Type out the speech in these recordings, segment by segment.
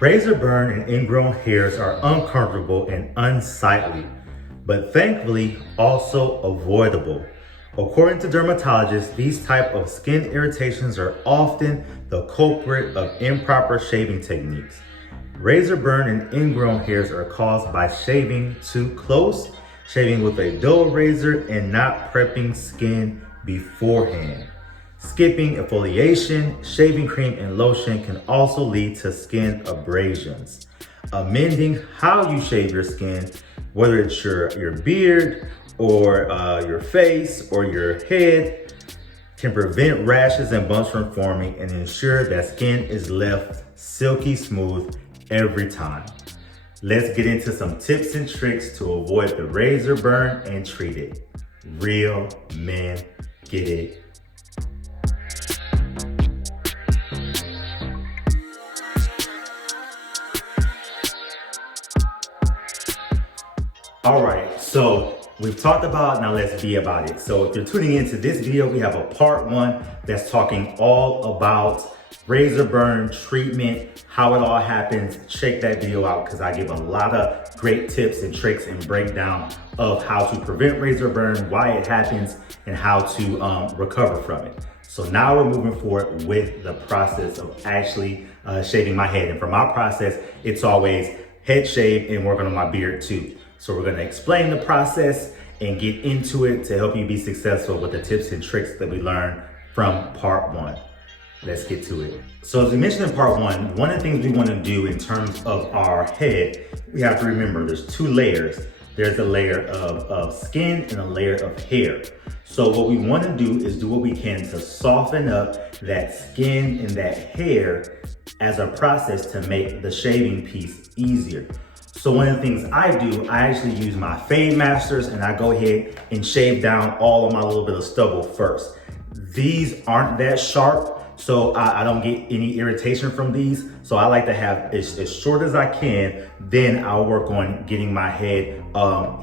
Razor burn and ingrown hairs are uncomfortable and unsightly, but thankfully also avoidable. According to dermatologists, these type of skin irritations are often the culprit of improper shaving techniques. Razor burn and ingrown hairs are caused by shaving too close, shaving with a dull razor, and not prepping skin beforehand. Skipping exfoliation, shaving cream, and lotion can also lead to skin abrasions. Amending how you shave your skin, whether it's your beard or your face or your head, can prevent rashes and bumps from forming and ensure that skin is left silky smooth every time. Let's get into some tips and tricks to avoid the razor burn and treat it. Real men get it. All right, so we've talked about, now let's be about it. So if you're tuning into this video, we have a part 1 that's talking all about razor burn treatment, how it all happens. Check that video out because I give a lot of great tips and tricks and breakdown of how to prevent razor burn, why it happens, and how to recover from it. So now we're moving forward with the process of actually shaving my head. And for my process, it's always head shave and working on my beard too. So we're gonna explain the process and get into it to help you be successful with the tips and tricks that we learned from part 1. Let's get to it. So as we mentioned in part 1, one of the things we wanna do in terms of our head, we have to remember there's 2 layers. There's a layer of skin and a layer of hair. So what we wanna do is do what we can to soften up that skin and that hair as a process to make the shaving piece easier. So one of the things I do, I actually use my Fade Masters and I go ahead and shave down all of my little bit of stubble first. These aren't that sharp, so I don't get any irritation from these. So I like to have as short as I can, then I'll work on getting my head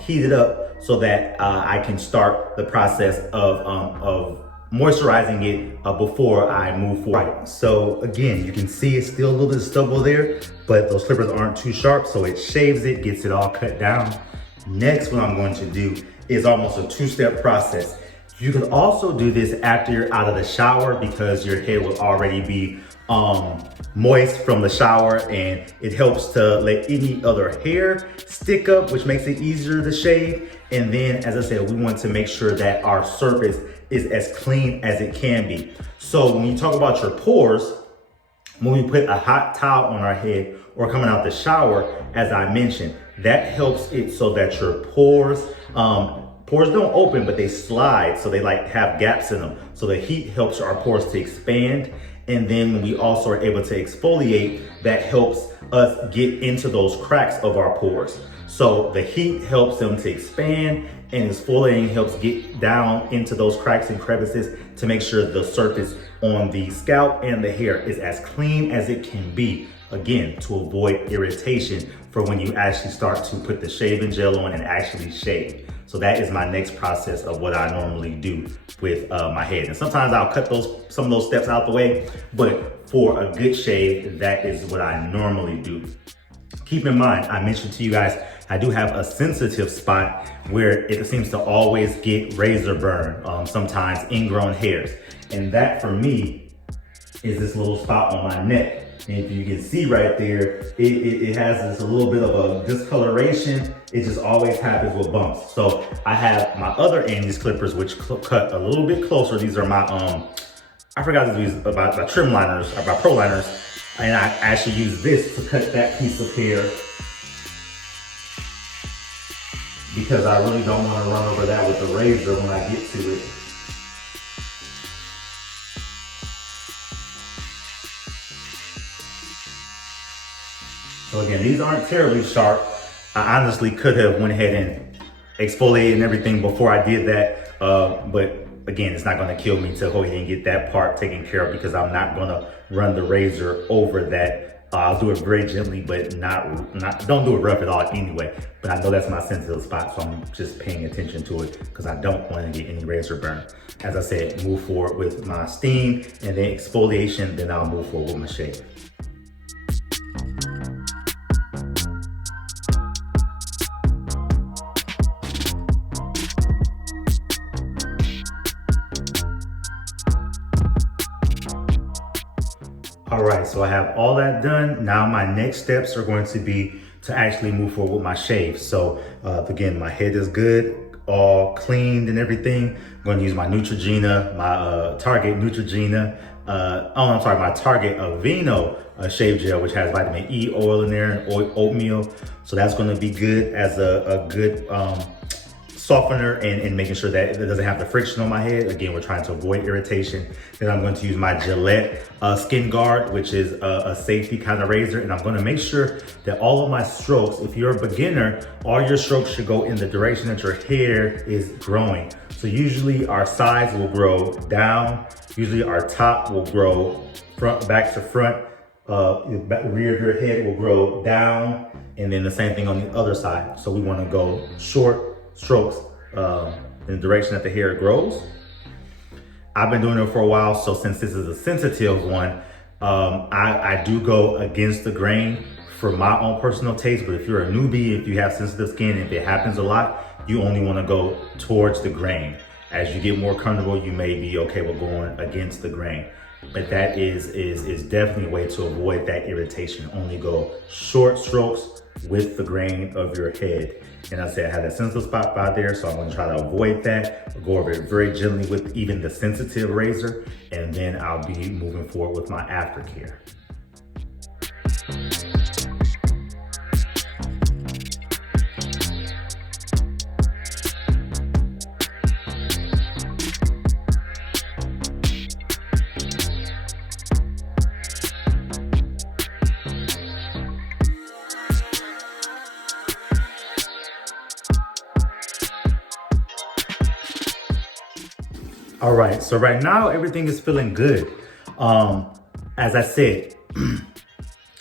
heated up so that I can start the process of moisturizing it before I move forward. So again, you can see it's still a little bit of stubble there, but those clippers aren't too sharp, so it shaves it, gets it all cut down. Next, what I'm going to do is almost a 2-step process. You can also do this after you're out of the shower because your hair will already be moist from the shower, and it helps to let any other hair stick up, which makes it easier to shave. And then, as I said, we want to make sure that our surface is as clean as it can be. So when you talk about your pores, when we put a hot towel on our head or coming out the shower, as I mentioned, that helps it so that your pores don't open, but they slide. So they like have gaps in them. So the heat helps our pores to expand. And then when we also are able to exfoliate, that helps us get into those cracks of our pores. So the heat helps them to expand, and exfoliating helps get down into those cracks and crevices to make sure the surface on the scalp and the hair is as clean as it can be. Again, to avoid irritation for when you actually start to put the shaving gel on and actually shave. So that is my next process of what I normally do with my head. And sometimes I'll cut some of those steps out the way, but for a good shave, that is what I normally do. Keep in mind, I mentioned to you guys, I do have a sensitive spot where it seems to always get razor burn, sometimes ingrown hairs. And that for me is this little spot on my neck. And if you can see right there, it has this a little bit of a discoloration. It just always happens with bumps. So I have my other end, these clippers, which cut a little bit closer. These are my, I forgot to use my trim liners, or my pro liners. And I actually use this to cut that piece of hair because I really don't want to run over that with the razor when I get to it. So again, these aren't terribly sharp. I honestly could have went ahead and exfoliated and everything before I did that. But again, it's not gonna kill me to go ahead and get that part taken care of because I'm not gonna run the razor over that. I'll do it very gently, but don't do it rough at all anyway. But I know that's my sensitive spot, so I'm just paying attention to it because I don't want to get any razor burn. As I said, move forward with my steam and then exfoliation, then I'll move forward with my shave. so I have all that done. Now my next steps are going to be to actually move forward with my shave. So again, my head is good, all cleaned and everything. I'm going to use my Neutrogena, my Target Neutrogena, my Target Aveeno shave gel, which has vitamin E oil in there and oatmeal. So that's going to be good as a good softener and making sure that it doesn't have the friction on my head. Again, we're trying to avoid irritation. Then I'm going to use my Gillette Skin Guard, which is a safety kind of razor. And I'm going to make sure that all of my strokes, if you're a beginner, all your strokes should go in the direction that your hair is growing. So usually our sides will grow down. Usually our top will grow back to front. The rear of your head will grow down. And then the same thing on the other side. So we want to go short strokes in the direction that the hair grows. I've been doing it for a while, so since this is a sensitive one, I do go against the grain for my own personal taste. But if you're a newbie, if you have sensitive skin, if it happens a lot, you only want to go towards the grain. As you get more comfortable, you may be okay with going against the grain. But that is definitely a way to avoid that irritation. Only go short strokes with the grain of your head. And I said I had a sensitive spot by there, so I'm going to try to avoid that. I'll go over it very gently with even the sensitive razor, and then I'll be moving forward with my aftercare. All right, so right now everything is feeling good. As I said,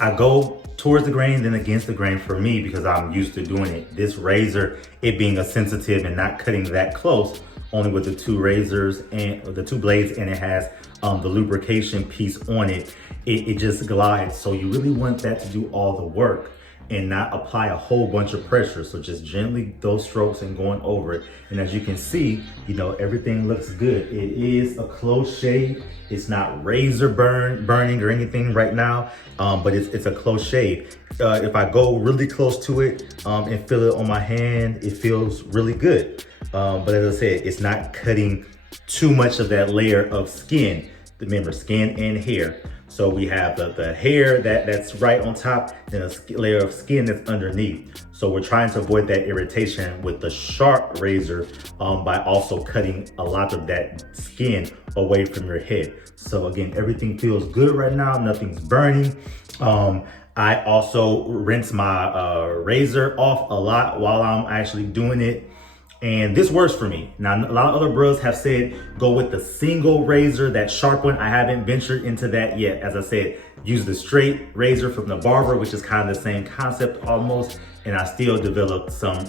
I go towards the grain, then against the grain for me because I'm used to doing it. This razor, it being a sensitive and not cutting that close, only with the two razors and the two blades, and it has the lubrication piece on it, it just glides. So you really want that to do all the work and not apply a whole bunch of pressure. So just gently those strokes and going over it. And as you can see, everything looks good. It is a close shave. It's not razor burning or anything right now, but it's a close shave. If I go really close to it and feel it on my hand, it feels really good. But as I said, it's not cutting too much of that layer of skin. Remember, skin and hair. So we have the hair that's right on top and a layer of skin that's underneath. So we're trying to avoid that irritation with the sharp razor by also cutting a lot of that skin away from your head. So again, everything feels good right now. Nothing's burning. I also rinse my razor off a lot while I'm actually doing it. And this works for me. Now, a lot of other bros have said, go with the single razor, that sharp one. I haven't ventured into that yet. As I said, use the straight razor from the barber, which is kind of the same concept almost. And I still developed some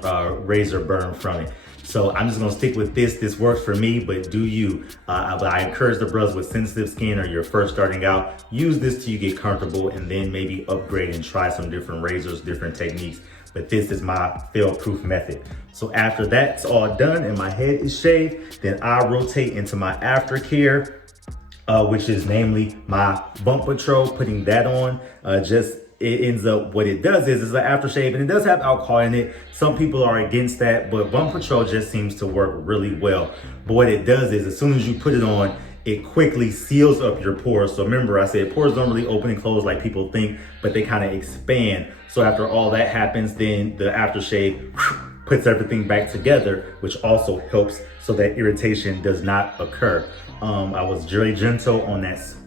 razor burn from it. So I'm just gonna stick with this. This works for me, but do you. But I encourage the bros with sensitive skin or you're first starting out, use this till you get comfortable and then maybe upgrade and try some different razors, different techniques. But this is my fail-proof method. So after that's all done and my head is shaved, then I rotate into my aftercare, which is namely my Bump Patrol, putting that on. It ends up, what it does is it's an aftershave and it does have alcohol in it. Some people are against that, but Bump Patrol just seems to work really well. But what it does is as soon as you put it on, it quickly seals up your pores. So remember, I said pores don't really open and close like people think, but they kind of expand. So after all that happens, then the aftershave puts everything back together, which also helps so that irritation does not occur. I was very gentle on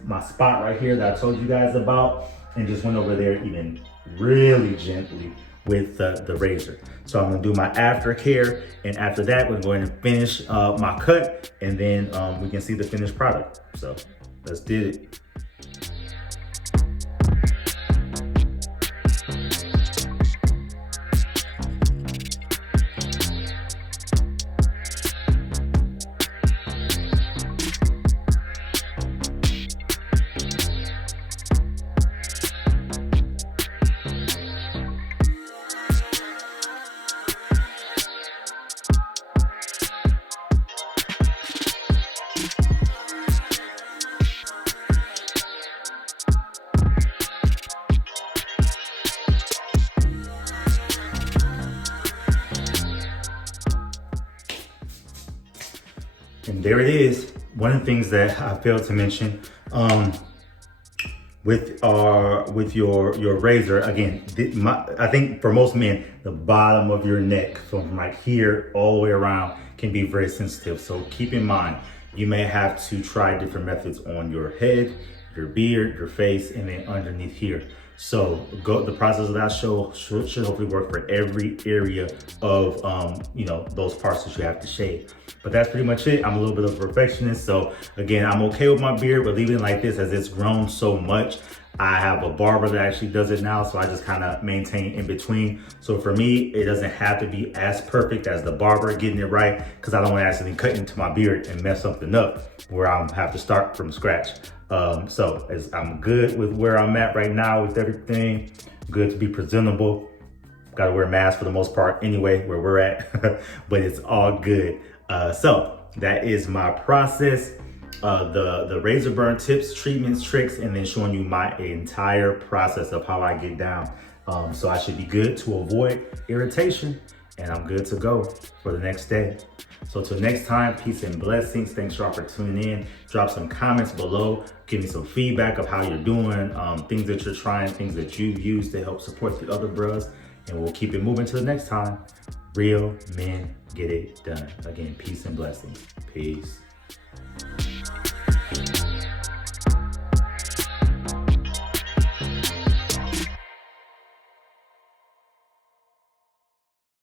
my spot right here that I told you guys about, and just went over there even really gently with the razor. So I'm gonna do my aftercare, and after that, we're going to finish my cut, and then we can see the finished product. So let's do it. there it is. One of the things that I failed to mention, with your razor, again, I think for most men, the bottom of your neck from like here all the way around can be very sensitive. So keep in mind, you may have to try different methods on your head, your beard, your face, and then underneath here. So the process that I show should hopefully work for every area of those parts that you have to shave. But that's pretty much it. I'm a little bit of a perfectionist, so again, I'm okay with my beard, but leaving it like this as it's grown so much. I have a barber that actually does it now, so I just kind of maintain in between. So for me, it doesn't have to be as perfect as the barber getting it right, because I don't want to accidentally cut into my beard and mess something up where I'll have to start from scratch. So as I'm good with where I'm at right now with everything, good to be presentable. Got to wear a mask for the most part anyway, where we're at, but it's all good. So that is my process. The razor burn tips, treatments, tricks, and then showing you my entire process of how I get down. So I should be good to avoid irritation, and I'm good to go for the next day. So till next time, peace and blessings. Thanks y'all for tuning in. Drop some comments below. Give me some feedback of how you're doing, things that you're trying, things that you've used to help support the other bros, and we'll keep it moving till the next time. Real men get it done. Again, peace and blessings. Peace.